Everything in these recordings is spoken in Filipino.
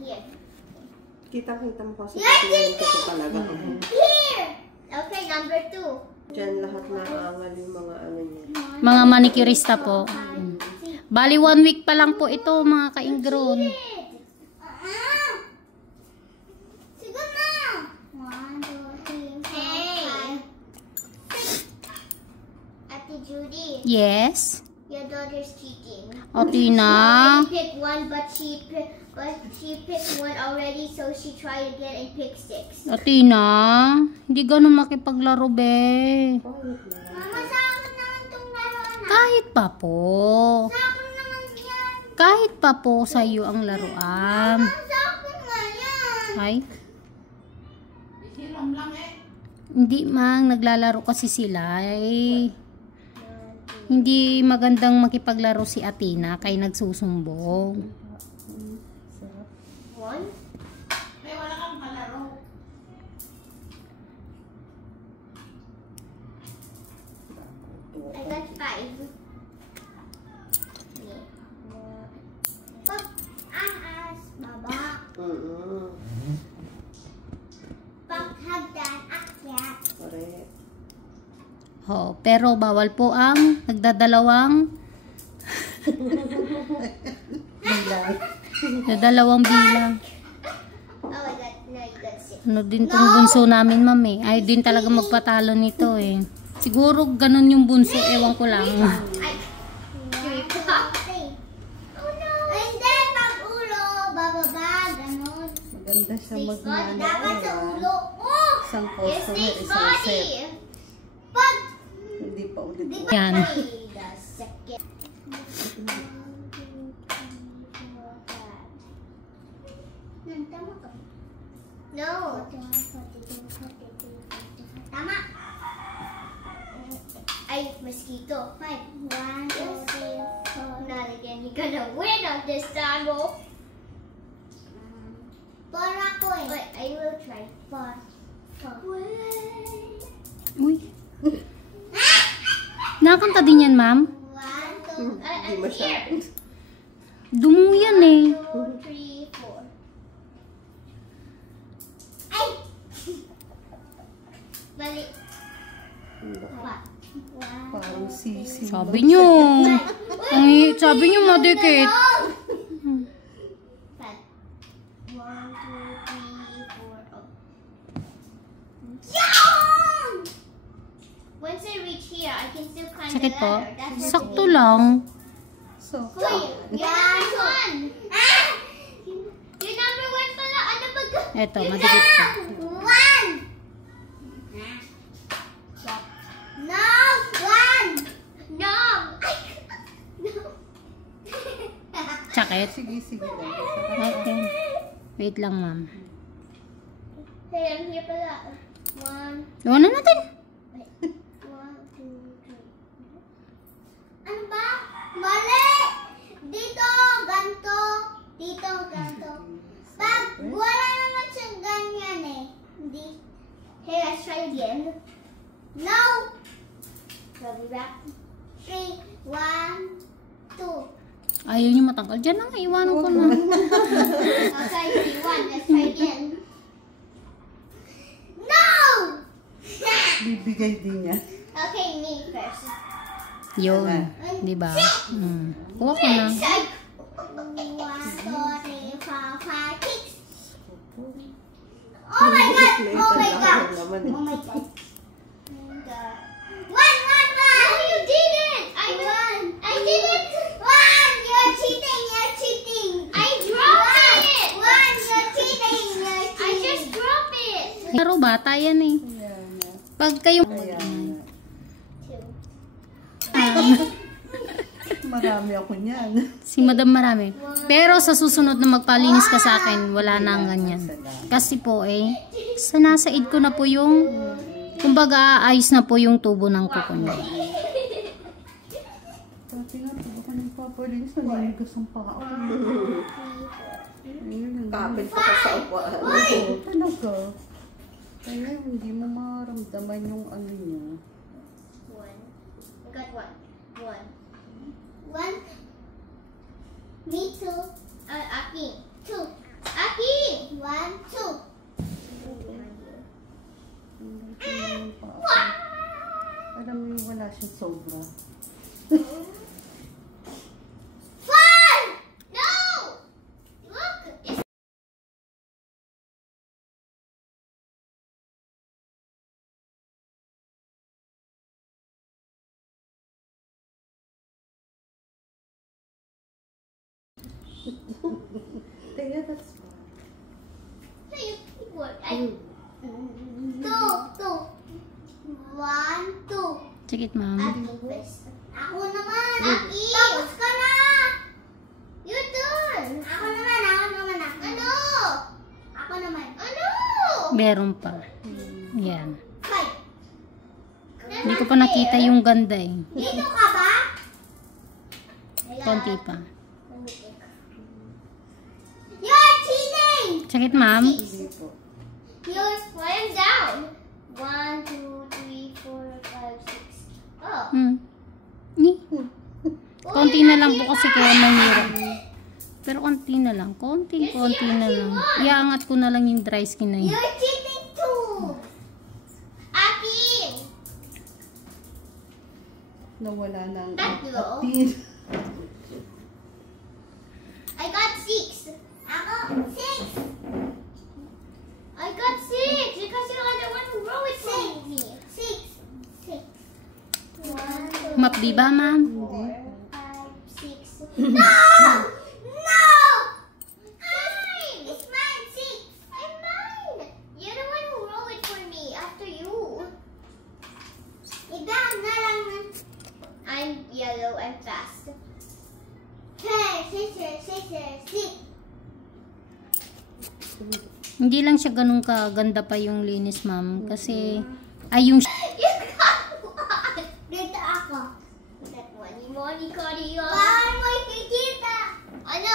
here. Kita-kita mo kasi patingin ko talaga. Here! Okay, number 2. Diyan lahat naangal yung mga ano niya. Mga manicurista po. Bali 1 week pa lang po ito mga ka-ingrown. Sige na! 1, 2, 3, 4, 5. Ate Judy, Yes. your daughter's cheating. O Tina. She picked 1, but she picked 1 already, so she tried again and picked 6. O Tina. Hindi ganun makipaglaro be. Mama, sa akin naman itong laruan. Kahit pa po. Sa akin naman yan. Kahit pa po sa iyo ang laruan. Sa akin nga yan. Ay. Hindi mang naglalaro kasi sila eh. Hindi magandang makipaglaro si Athena kay nagsusumbong. 1. May wala kang kalaro. I got 5. Pag aas, baba. Pag hagdan, akyat. Correct. Oh, pero bawal po ang nagdadalawang dalawang bilang. Oh, I got 6. Ano din tong bunso namin, mami. Ay din talaga magpatalo nito eh. Siguro ganun yung bunso, ewan ko lang. Ay, 3 pop. Oh no. And then, pag ulo, bababa, ganun. Maganda siya 6 body. magmana. Dapat sa ulo. Oh! Isang Yes, customer, 6 isang body. set. Pag, Hindi pa ulit. di ba Yan. the second? Tama ka. No. Tama. Ay, mosquito. 5. 1, 2, 3, 4. Not again. You're gonna win on this time, oh. Para ko eh. Wait, I will try. 4. Uy. Nakakanta din yan, ma'am? 1, 2, Hindi masyado. Dumuyan eh. 2, 3, 4. Ay! Bali. Parang sisi. Sabi nyo. Sabi nyo madikit. 1, 2, 3, 4. Yeah! Once I reach here, I can still climb Sakit the po. ladder. That's the Sakto thing. lang. So, Hoy, you're number 1. Ah! You're number 1 pala. Ano ba? Eto, madikit pa. 1. No! 1! No! No! Sakit. sige lang. Okay. Wait lang, ma'am. Hey, I'm here pala. 1. Iwan na natin. 1, 2, 3. Ano ba? Mali! Dito, ganto. Dito, ganto. Pag wala naman siyang ganyan eh. Hindi. Hey, let's try again. No! I'll be back. 3, 1, 2. Ayaw nyo matanggal. Diyan na nga, iwanan ko na. I'll try 3, 1. Let's try again. No! Bibigay din niya. Okay, me first. Yun. Diba? Kuha ko na. 1, 2, 3, 4, 5, 6. Oh my God! Oh my God! Oh my God! 1, 1, 1! No, you didn't! I won! I didn't! 1! You're cheating! You're cheating! I dropped it! 1! You're cheating! You're cheating! I just dropped it! Pero bata yan eh. Pag kayo... Marami ako niyan. Si Madam marami. Pero sa susunod na magpalinis ka sa akin, wala na ang ganyan. Kasi po eh, sa nasa id ko na po yung, kumbaga aayos na po yung tubo ng kuko niya. Dati nga, baka nang papalinis na niligas ang paa. Kapit ka sa upuan. Talaga. Kaya hindi mo maramdaman yung ano niya. 1. I got 1. 1. Me too. Aki. 2. Aki. Teka, that's fine. Two. One, two. Sakit, ma'am. Ako naman. Tapos ka na. Your turn. Ako naman. Ano? Ako naman. Ano? Meron pa. Yan. Five. Hindi ko pa nakita yung ganda eh. Dito ka ba? Konti pa. You're cheating. Sakit, ma'am. Hindi po. You're falling down. 1, 2, 3, 4, 5, 6. Oh. Ni. Konti na lang po kasi kaya mahirap. Pero konti na lang. Konti na lang. Iangat ko na lang yung dry skin na yun. You're cheating too. Akin. Nawala ng Tatlo. atin. I got 6. Ako, 6. I got 6 because you're the one who wrote it for me. 6. 1, 2, Map, di ba, ma'am? 5, 6. No! It's mine, 6. I'm mine. You're the one who wrote it for me after you. Iba na lang. I'm yellow and fast. Hey, scissors. Hindi lang siya ganun kaganda pa yung linis, ma'am. Kasi, ay yung... You got one. Dito ako. That money, Korea. Paano mo ikikita? Ano?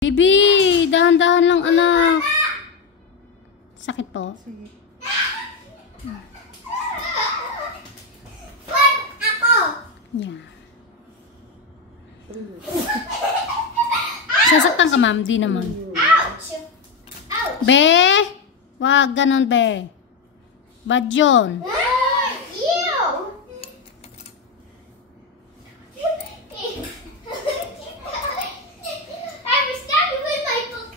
Bibi, dahan-dahan lang, anak. Sakit po. Sige. One, ako. Yeah. Sasaktan ka, ma'am? Di naman. Ouch. Ouch. Be! Wag ganon, be. Bad yun. Ew. I was stabbing with my book.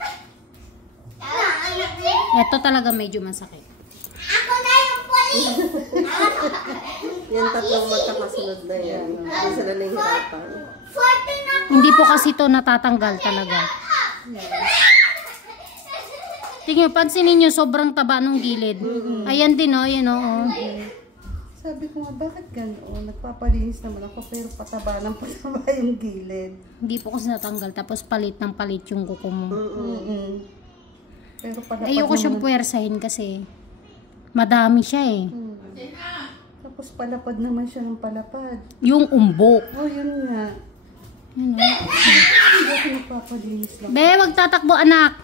Ito talaga medyo masakit. Ako na yung police. Yan tatlong magkakasunod na yan. Hindi sila nahihirapan. 14 ako. Hindi po kasi ito natatanggal talaga. Tingnan, pansinin nyo, sobrang taba ng gilid. Ayan din, oh, yan, oh. Sabi ko nga, bakit gano'n? Nagpapalinis naman ako, pero pataba yung gilid. Hindi po kasi natanggal, tapos palit ng palit yung kuko mo. Pero palapad Ayoko siyang naman. puwersahin kasi madami siya eh. Tapos palapad naman siya ng palapad. Yung umbok. Oh, yun nga. Yun, oh. Hindi ako nagpapalinis lang. Be, wag tatakbo, anak.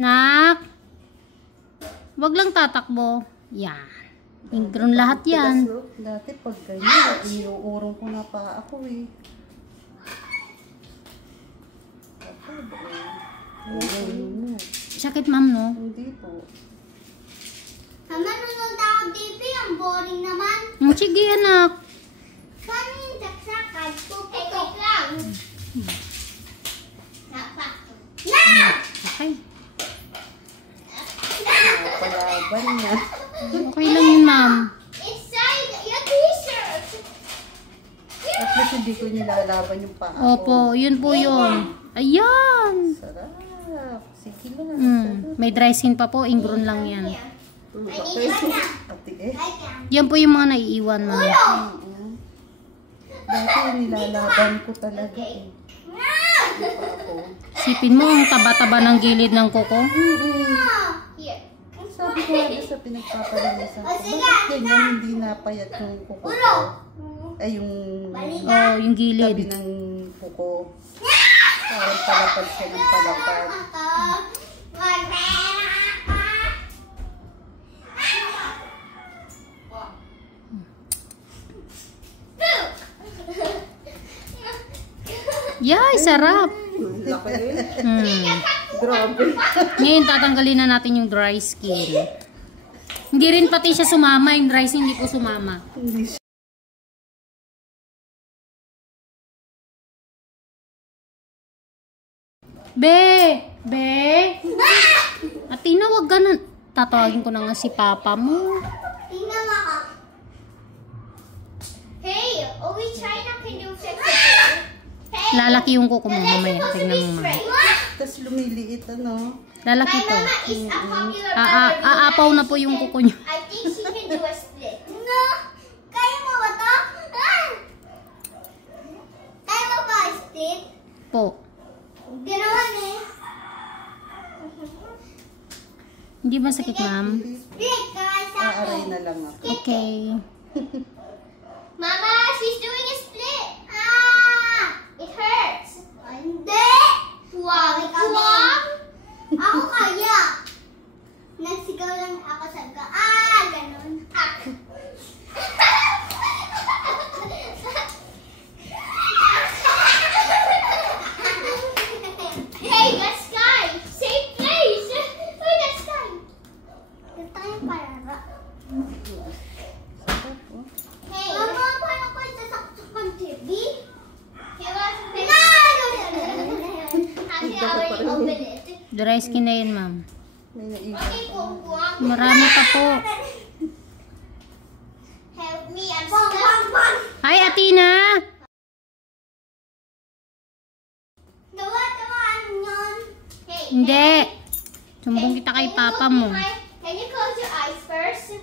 Nak. Wag lang tatakbo. Yan. Ingron lahat yan. Dati pag ganyan, iniuurong ko na pa ako eh. Sakit, ma'am, no? Hindi po. Mama, nunod ako, DP. Ang boring naman. Sige, anak. Kanin saksakan. Puputok lang. Na! Okay. Palaban na. Okay lang yun, ma'am. Inside your t-shirt. At least hindi ko nilalaban yung paa ko. Opo, yun po yun. Ayan. Sarap. Sige lang. May dry skin pa po, ingron lang yan. I need one na. Ate eh. I can. Yan po yung mga naiiwan, ma'am. Dati nilalaban ko talaga eh. Ako. Sipin mo, ang taba-taba ng gilid ng kuko. Here. Sabi ko nga sa pinagpapalinisan ko, sige, bakit ganyan hindi napayat yung kuko ko? Ay, yung Oh, yung tabi gilid. ng kuko. Parang palapad siya ng palapad. Yay, sarap. Laki eh. Grabe. Ngayon, tatanggalin na natin yung dry skin. Hindi rin pati siya sumama. Yung dry skin, hindi po sumama. Be! Atina, wag ganun. Tatawagin ko na nga si papa mo. Tingnan mo ako. Hey, we China can do fix it. Hey, Lalaki yung kuko mo the leg's mamaya. supposed to Tignan be mo mamaya. straight. Tapos lumiliit ano. Lalaki My to. mama is a popular rapper. Aapaw na po yung kuko niyo. I think she can do a split. No! Kaya mo ba to? Ah! Kaya mo ba a split? Po. Ginawan eh. Hindi ba sakit, ma'am? Split, kaya sa Aaray akin. na lang ako. Okay. Mama, she's doing a split. Ah! It hurts. Hindi! Wow, wow! Ako kaya. Nagsigaw lang ako sa ka. Ah, ganun. Ah. Hey, that's Sky! Safe place! Wait, that's Sky! Ito yung parara. Hey! Mama, paano ko sasaksak ng TV? Hey, what's the no! Actually, I already opened it. Dry skin na yun, ma'am. May naisip. Okay, Pongpong. Marami pa po. Help me, I'm stuck. Hi, Atina! Gawa-gawaan yun. Hey, Hindi. Sumbong kita kay papa mo. Can you close your eyes first?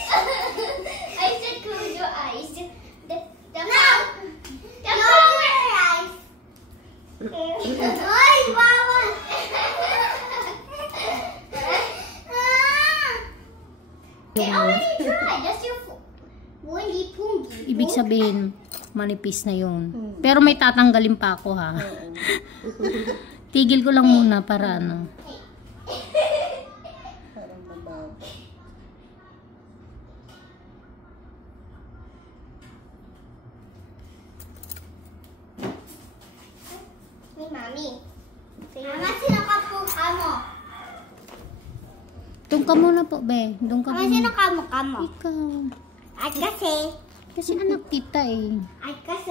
I said close your eyes. The power. Your eyes. Ay, bawal. I already tried. That's your Wendy Pungi. Ibig sabihin, manipis na yun. Pero may tatanggalin pa ako, ha? Tigil ko lang muna para ano. Parang mabago. Hey, Mami. Mama, sino ka po kamo? Doon ka muna po, be. Doon ka Mama, sino muna. kamo? Ikaw. At kasi, Kasi anak kita eh.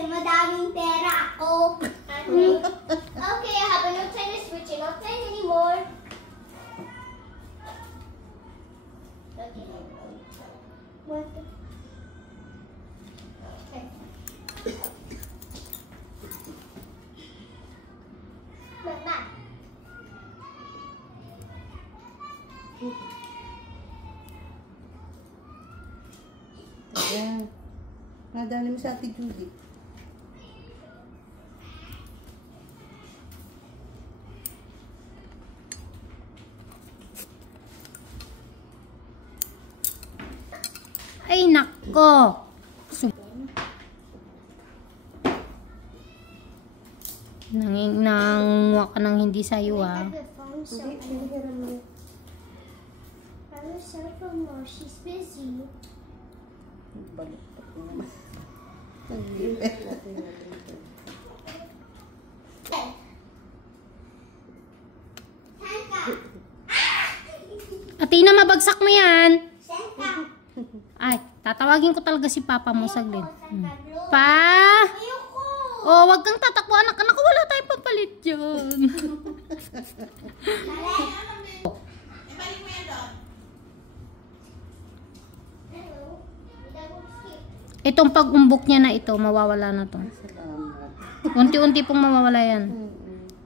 madaming pera ako. Okay, I have no time to switching off time anymore. Okay. What the? Okay. Mama. Ayan. Nadali mo sa Ate Judy. Ay, nako. Nanguha ka ng hindi sa'yo, ah. The phone so I'm a cell phone more. She's busy. Balik pa ko naman. Nag-iipit. Sanka. Atina, mabagsak mo yan. Sanka. Ay, tatawagin ko talaga si papa mo saglit. Sanka Blue. Pa! Ayoko. Oh, wag kang tatakbo, anak. Anak, wala tayong papalit dyan. Ibalik mo yan doon. Hello. Double skip. Itong pag-umbok niya na ito, mawawala na to. Salamat. Unti-unti pong mawawala yan.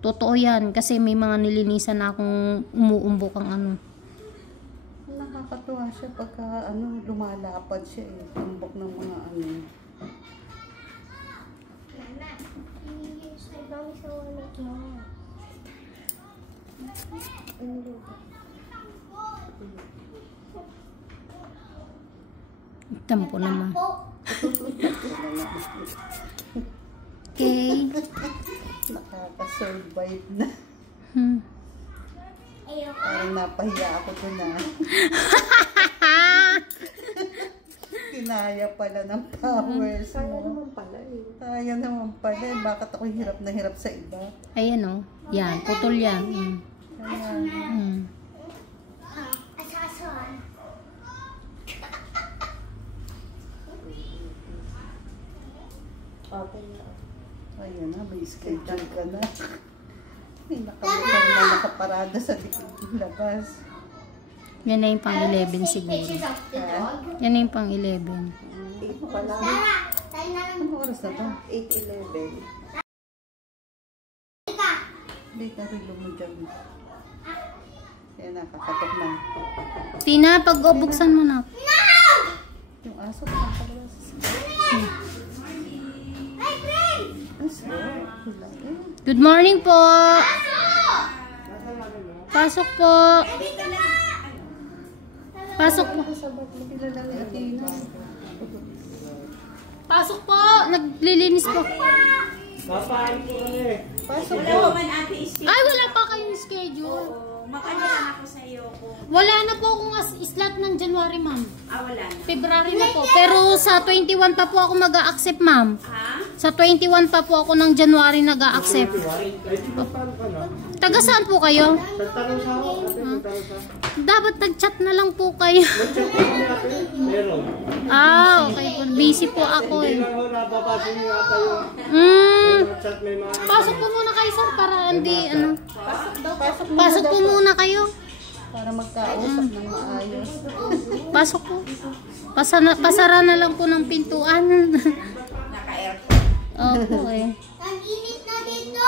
Totoo yan, kasi may mga nilinisan na akong umuumbok ang ano. Nakakatuwa siya pagka lumalapad siya eh. Tumbok ng mga ano. Mama, can you use my mommy so we'll make more? Tampo naman. Po. Okay. Nakaka-survive na. Ayoko. Parang napahiya ako doon ah. Kinaya pala ng powers Kaya mo. naman pala eh. Kaya naman pala eh. Bakit ako hirap na hirap sa iba? Ayan o. Yan, putol yan. Kaya, Asason. Okay na. ayan na, may schedule ka na. May nakamotor na nakaparada sa likod ng labas. Yan na yung pang 11 siguro. Pictures of the dog. Yan na yung pang 11. 8 pala. Tara, tayo na lang. Anong oras na ba? 8:11. Ika. Date na rilo mo dyan. Kaya nakakatok na. Tina, pag-buksan mo na. Yung aso pa pala sa Hey, friend! wala eh. Good morning po. Pasok po. Pasok po. Sabat mo kilala ni Athena. Pasok po. Naglilinis po. Pasok Wala po. ko man ate Steve. Ay, wala pa kayong schedule. Makanya lang ako sa iyo kung Wala na po akong slot ng January, ma'am. wala na. February na po. Pero sa 21 pa po ako mag-a-accept, ma'am. Ha? Sa 21 pa po ako ng January nag-a-accept. Taga saan po kayo? Dapat nag-chat na lang po kayo. Ah, okay po. Busy po ako eh. Pasok po muna kayo, sir, para hindi, ano. Pasok po muna kayo. Para magkausap ng maayos. Pasok po. Pasara na lang po ng pintuan. Naka-aircon. Opo eh. Ang init na dito.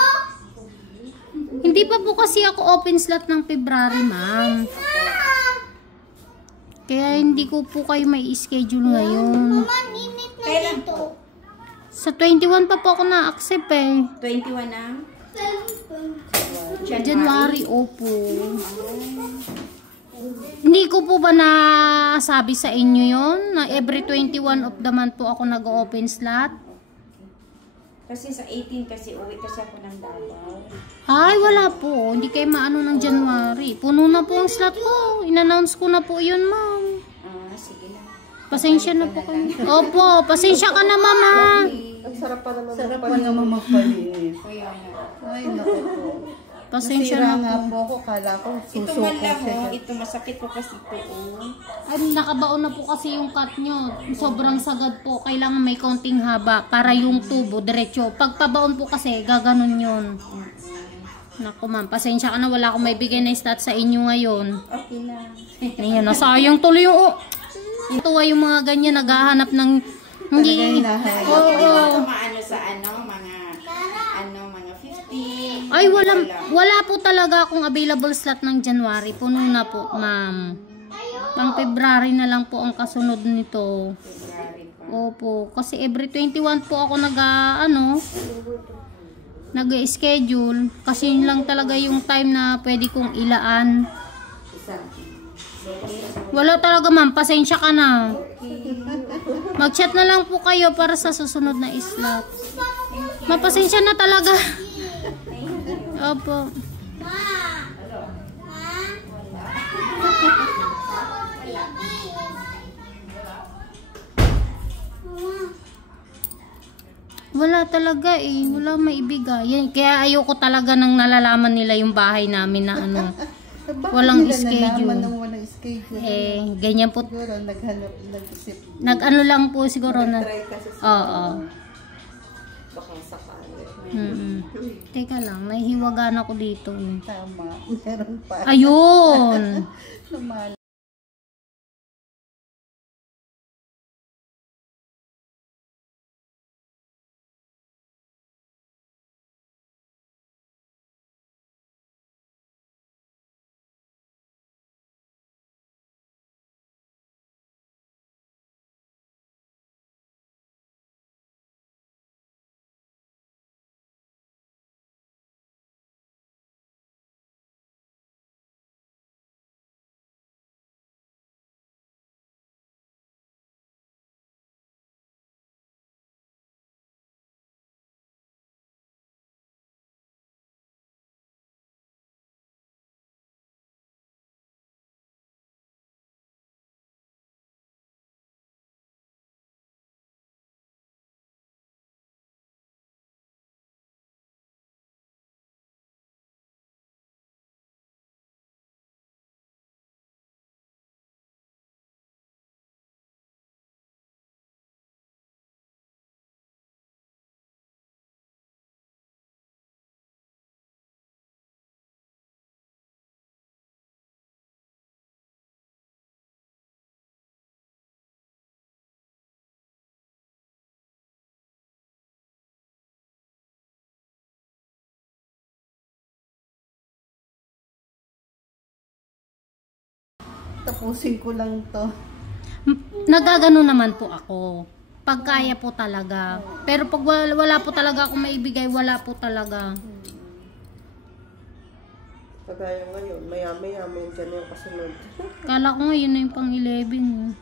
Hindi pa po kasi ako open slot ng February, ma'am. Kaya hindi ko po kayo may schedule ngayon. Ang init na Kailan dito. Sa 21 pa po ako na-accept eh. 21 na? January, opo. Hindi ko po ba nasabi sa inyo yon na every 21 of the month po ako nag-open slot? Kasi sa 18 kasi uwi kasi ako ng Davao. Ay, wala po. Hindi kayo maano ng January. Puno na po ang slot ko. In-announce ko na po yun, ma'am. Sige na. Pasensya na po kayo. Opo, pasensya ka na, mama. Ang sarap pa naman. Sarap pa naman magpalinis. Kaya nga. Ay, naku po. Pasensya Nasira na nga po. po ako. Kala ko Ito susuko man lang siya. ito masakit po kasi ito Ay, nakabaon na po kasi yung cut nyo. Sobrang sagad po. Kailangan may konting haba para yung tubo diretso. Pagpabaon po kasi, gaganon yun. Naku ma'am, pasensya ka na. Wala akong may bigay na stat sa inyo ngayon. Okay na. Ayan, nasayang tuloy yung... Tuwa yung mga ganyan, naghahanap ng... Hindi... Oo. Hindi mo maano sa mga 50. Ay, wala po talaga akong available slot ng January. Puno na po, ma'am. Pang February na lang po ang kasunod nito. February pa. Opo, kasi every 21 po ako nag-schedule. Kasi yun lang talaga yung time na pwede kong ilaan. Wala talaga, ma'am. Pasensya ka na. Mag-chat na lang po kayo para sa susunod na slot. Mapasensya na talaga. Opo. Wala talaga eh. Wala maibigay. Kaya ayoko talaga nang nalalaman nila yung bahay namin na ano. Walang schedule. Nalaman ng walang schedule. Eh, ganyan po. Siguro naghanap, nag-isip. Nag-ano lang po siguro na. Try kasi sa Oo. baka sakali. Teka lang, nahihiwagaan ako dito eh. Tama. Meron pa. Ayun! Lumal. Tapusin ko lang to. Nagagano naman po ako. Pag kaya po talaga. Pero pag wala po talaga akong maibigay, wala po talaga. Kagaya ngayon, maya-maya, may dyan yung kasunod. Kala ko ngayon na yung pang 11.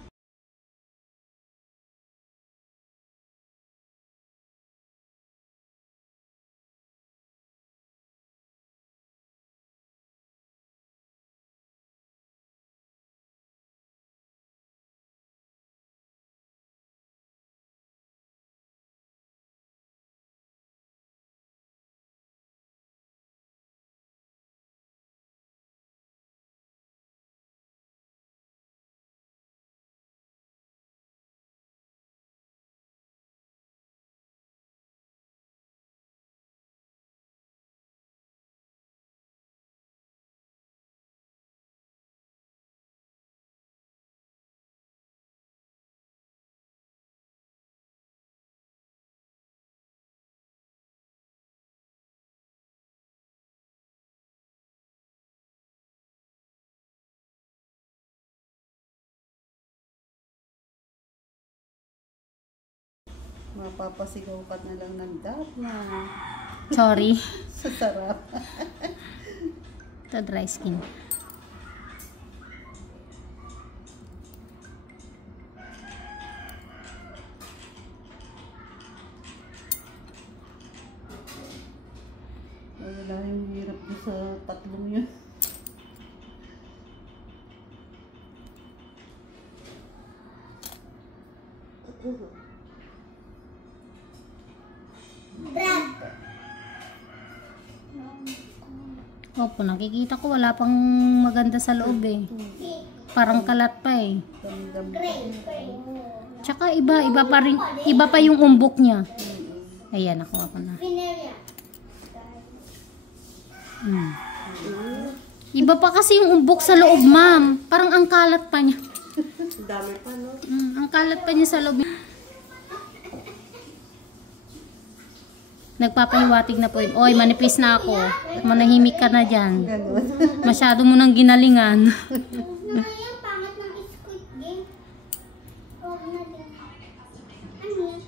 Mapapasigaw ka na lang ng dapna. Sorry. Sa sarap. Ito dry skin. Wala yung hirap ko sa tatlong yun. Brad. Opo, nakikita ko wala pang maganda sa loob eh. Parang kalat pa eh. Tsaka iba pa rin, iba pa yung umbok niya. Ayan, nakuha ko na. Pineria. Iba pa kasi yung umbok sa loob, ma'am. Parang ang kalat pa niya. Dami pa, no? Ang kalat pa niya sa loob. Nagpapahiwatig na po yun. Oy, manipis na ako. Manahimik ka na dyan. Ganun. Masyado mo nang ginalingan. Ngayon, pangat ng Squid Game. Huwag na din. Ano yan?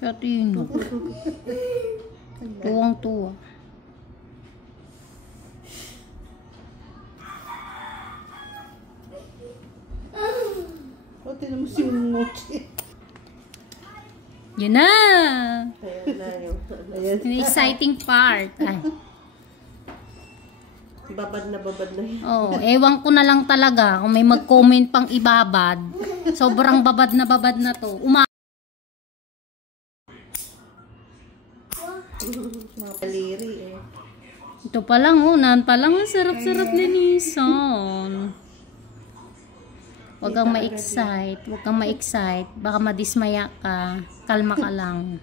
Chatino. Tuwang-tuwa. O, tinan mo si Mochi. Yun na! Ayan na yung, Ayan. Yung exciting part. Ay. babad na yun. Oh, ewan ko na lang talaga kung may mag-comment pang ibabad. Sobrang babad na to. Mga paliri, eh. Ito pa lang, unan pa lang. Ang sarap-sarap linisan. Huwag kang ma-excite. Huwag kang ma-excite. Baka madismaya ka. Kalma ka lang.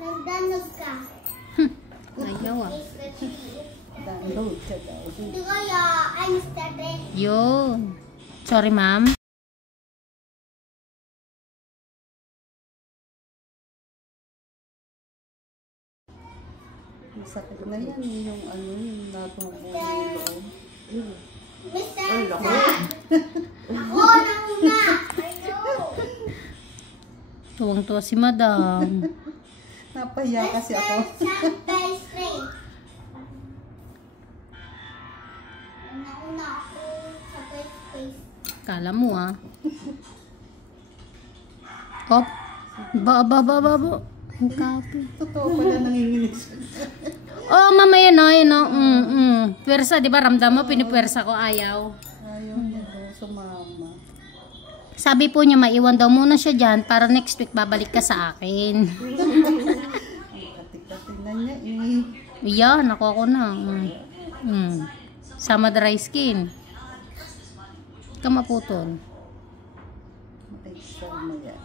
Nagdanog ka. Ayaw ah. It's the tree. Download ka daw. Hindi kaya, I'm starting. Yun. Sorry, ma'am. Ang sakit na yan, yung ano, yung natubo yung loob. Mr. Ang laki. Ako na una. I know. Tuwang-tuwa si madam. Napahiya kasi ako. Sampai straight. Una ako sa first place. Kala mo ah. Op. Ba. Ang kape. Totoo pala nanginginig siya. Oh, mama yan o. Yan o. Pwersa, di ba? Ramdam mo, pinipwersa ko. Ayaw. Ayaw niya daw sumama. Sabi po niya, maiwan daw muna siya dyan para next week babalik ka sa akin. Ang katik-katik na niya eh. Yan, ako na. Sama dry skin. Kamaputol. Matay-sal mo yan.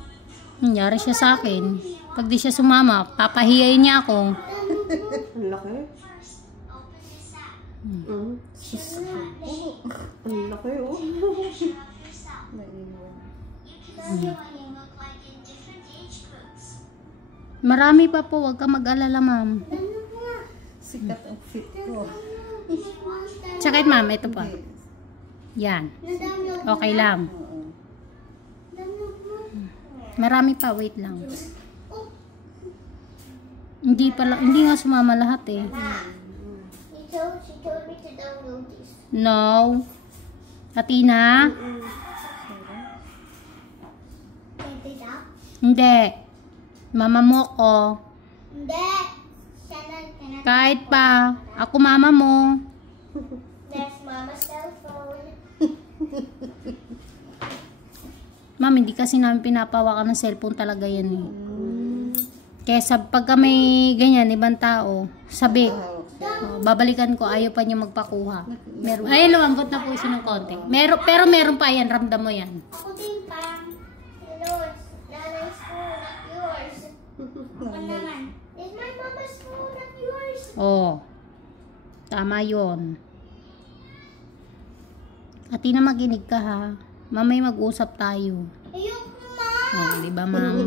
Nangyari siya sa akin. Pag di siya sumama, papahiyain niya ako. Ang laki. Ang laki, oh. Naiwan. Marami pa po, huwag ka mag-alala, ma'am. Sikat ang fit ko. Tsaka ma'am, ito pa. Yan. Okay lang. Oo. Marami pa, wait lang. Hindi nga sumama lahat eh. She told me to download this. No. Atina? Get it up? Hindi. Mama mo ko. Hindi. Channel cannot. Kahit pa. Ako mama mo. There's mama's cell phone. Ma'am, hindi kasi namin pinapawakan ng cellphone talaga yan eh. Kesa pagka may ganyan, ibang tao, sabik. Babalikan ko, ayaw pa niya magpakuha. Meron. Ay, lumambot na po siya ng konti. Pero meron pa yan, ramdam mo yan. Ako din pa. Yours. Nanay's phone, not yours. Ako naman. It's my mama's phone, not yours. Oo. Tama yun. Ati na makinig ka ha. Mamay mag-usap tayo. Ayoko, ma. Oh, di ba ma'am?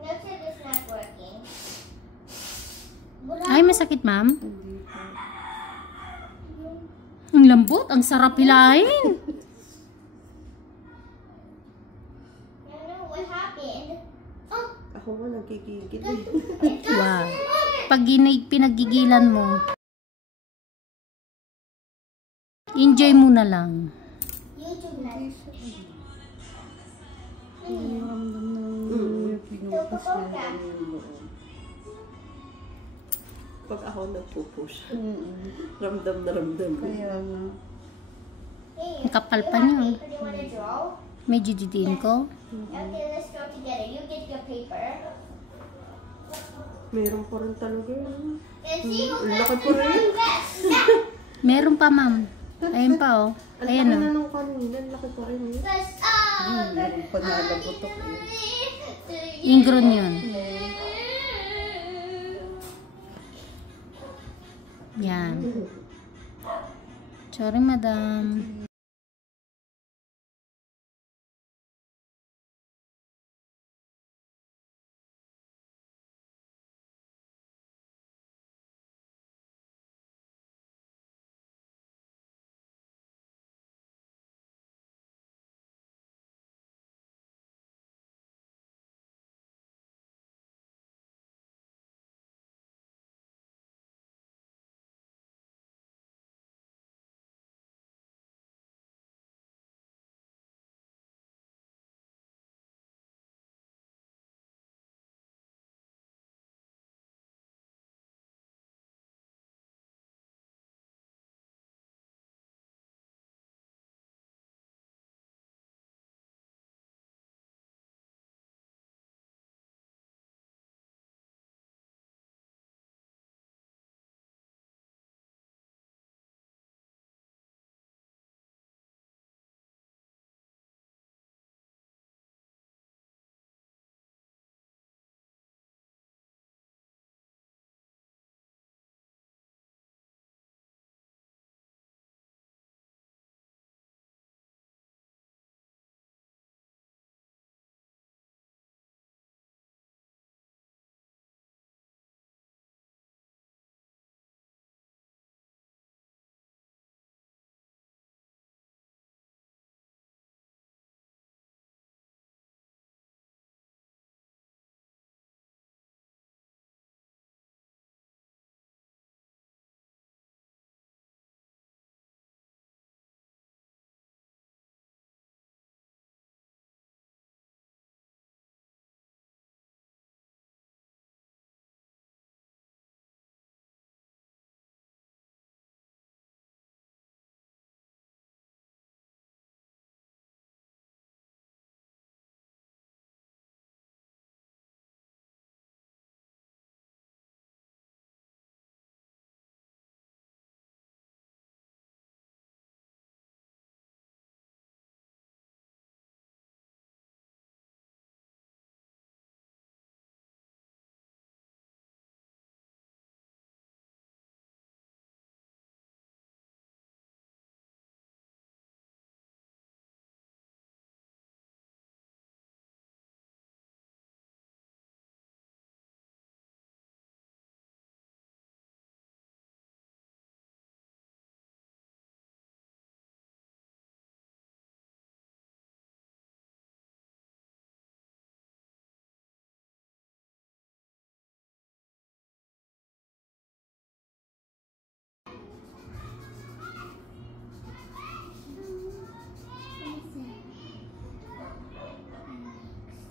Note it is not working. Ay, masakit ma'am? Hindi po. Ang lambot, ang sarap hilahin. What happened? Oh, Ako nga nagkikigil eh. Wow. Pag pinagigilan mo, enjoy mo na lang. YouTube na. Ang ramdam ng pinupos na yung loob. Pag ako nagpupush, Mm-mm. ramdam na ramdam ko. Kaya nga. Hey, Ang kapal you pa have niya. paper? Do you want to draw? Medyo didiin ko. Okay, let's draw together. You get your paper. Meron pa rin talaga yun. And see who Ang gets laki pa rin. best. Meron pa ma'am. Ayan pa oh. Ang Ayan laki oh. na nung kanina, ang laki pa rin eh. Best. Meron pa nalabutok eh. Ingron yun. Yan. Sorry madam.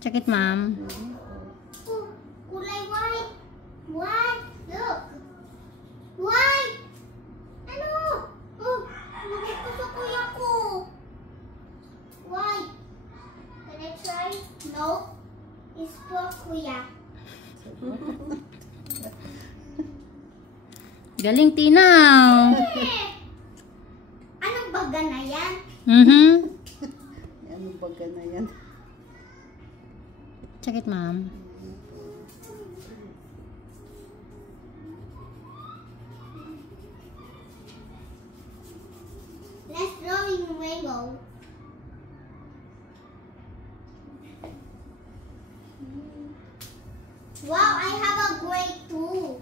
Check it, ma'am. Oh, kulay white. White. Look. White. Ano? Oh, lumit ko sa kuya ko. White. Can I try? No. It's for kuya. Galing, Tina. Anong baga na yan? Mhm. Anong baga na yan? Check it, ma'am. Let's drawing rainbow. Wow, I have a gray too.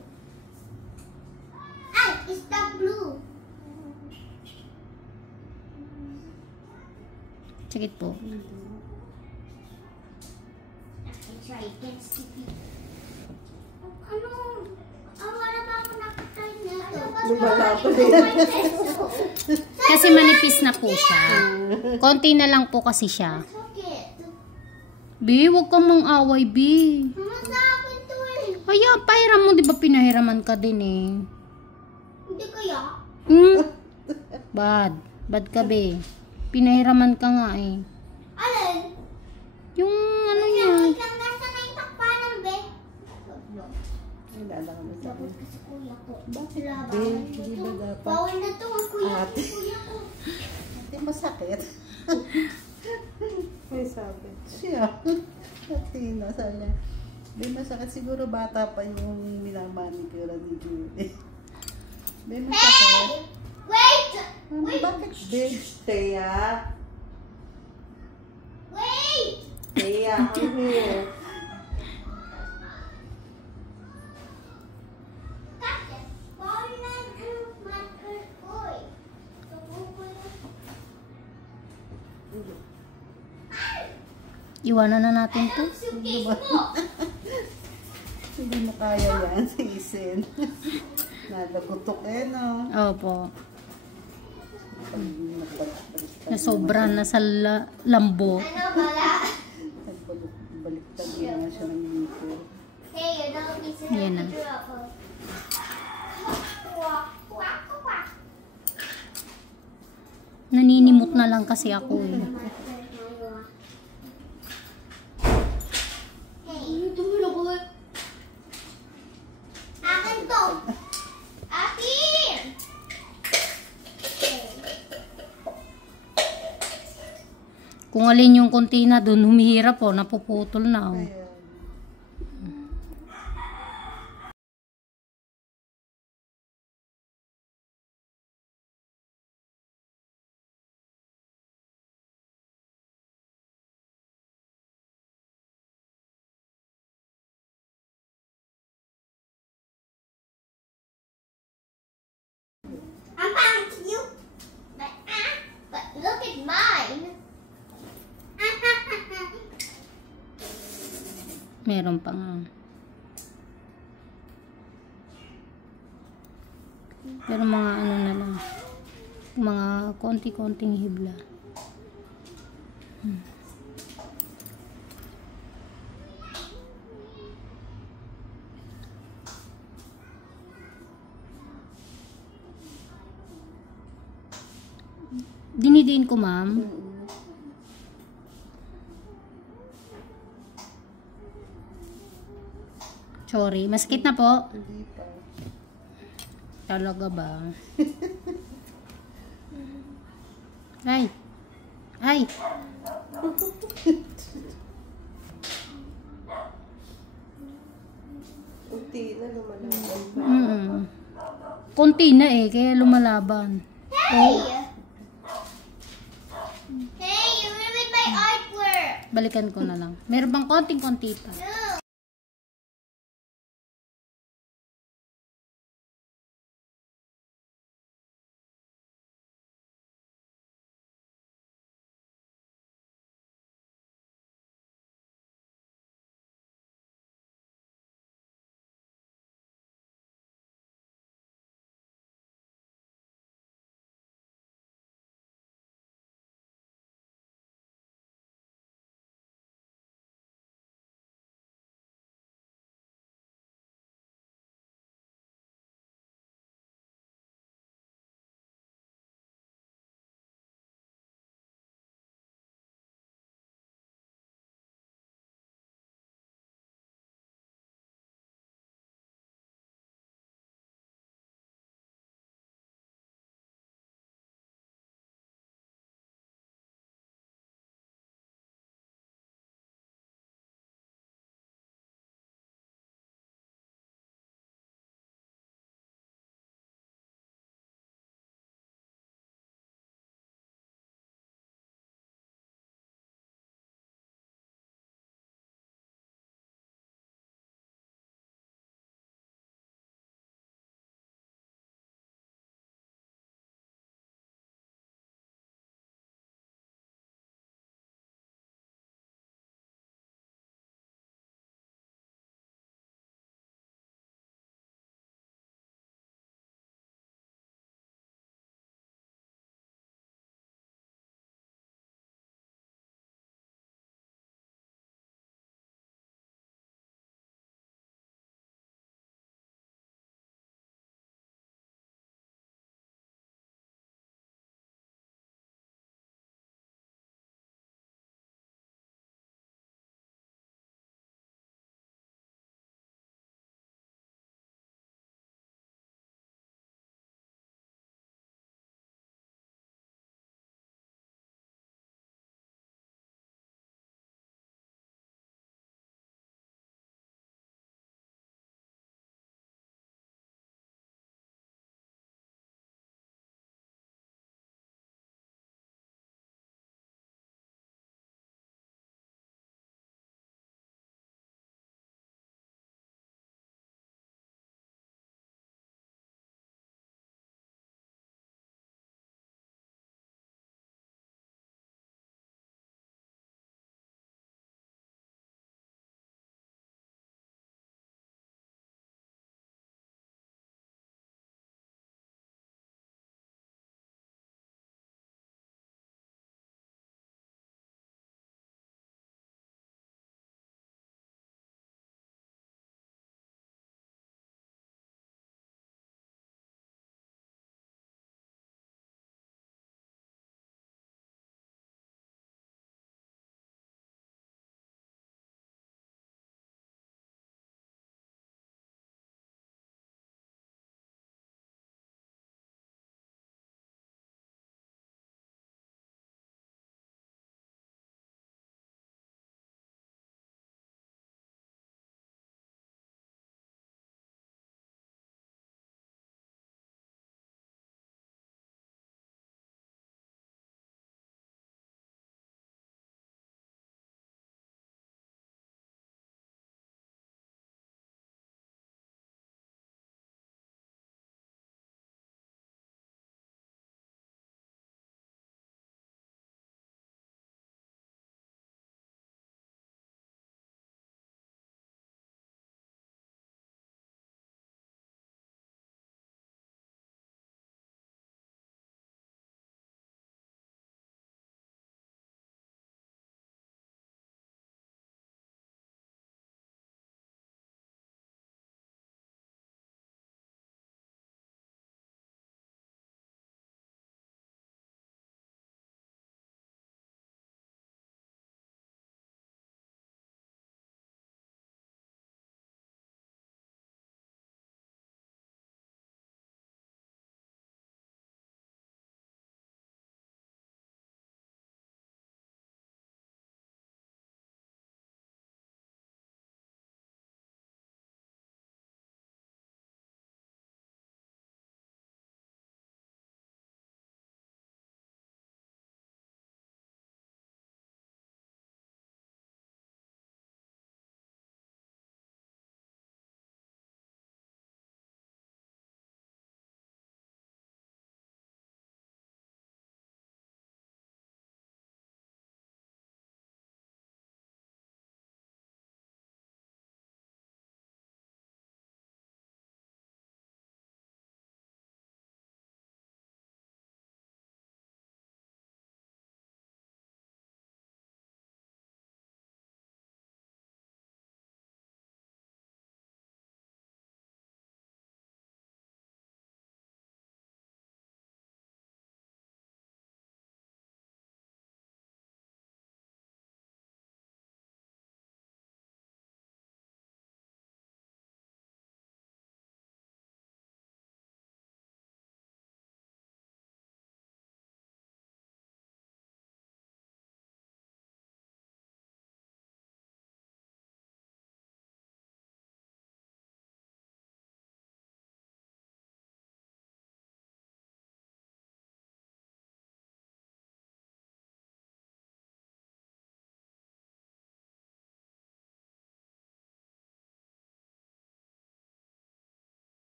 Ah, it's the blue. Check it po. I try against the ano? Wala ba ako nakatry nito? Lumalapad Kasi manipis na po siya. Konti na lang po kasi siya. Sakit. Bi, huwag kang mang-away, Bi. Mama sa akin to eh. Kaya, pahiram mo, di ba pinahiraman ka din eh? Hindi kaya? Hmm? Bad. Bad ka, Bi. Pinahiraman ka nga eh. Alin? Yung ano niya. Wait lang, nasa na yung takpanan, be? Nalala ka na sa akin. Kasi kuya ko. Bakit? Laban. Be, hindi ba dapat? Bawal na to ang kuya ko. Ate. Kuya ko. Hindi masakit. May sabi. Siya. Tina, sana. May masakit siguro bata pa yung minamanicure ni Julie. May masakit. Wait! Ano, bakit? Be, Thea. Wait! Thea, come here. Kasi, bawal na ang marker ko eh. So, Iwanan na natin to. suitcase mo! hindi mo kaya yan sa isin. Nalagutok eh, no? Opo. Nagbalik-baliktad. Nasobra na sa lambo. Ano pala? Nagbalik-baliktad yun nga siya ng ngipin. Hey, you know, this is Yan na. a picture of a... Quack, quack, quack. Naninimot na lang kasi ako eh. Hey, tumulog ko. Akin to. Akin! Kung alin yung konti na doon, humihirap po, napuputol na. Oh. Kaya, I'm pangit to you. But look at mine. Meron pa nga. Pero mga ano na lang. Mga konti-konting hibla. Dinidiin ko, ma'am. Sorry, masakit na po. hindi pa. Talaga ba? Ay. Ay. Unti na lumalaban. Konti na eh, kaya lumalaban. Hey! Hey, you ruined my artwork. Balikan ko na lang. Meron bang konting-konti pa? No.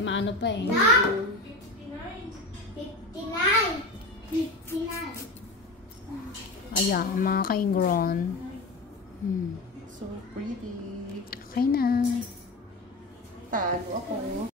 Maano pa eh. 59. 59. Ayan, mga ka-ingron. So pretty. Okay na. Talo ako.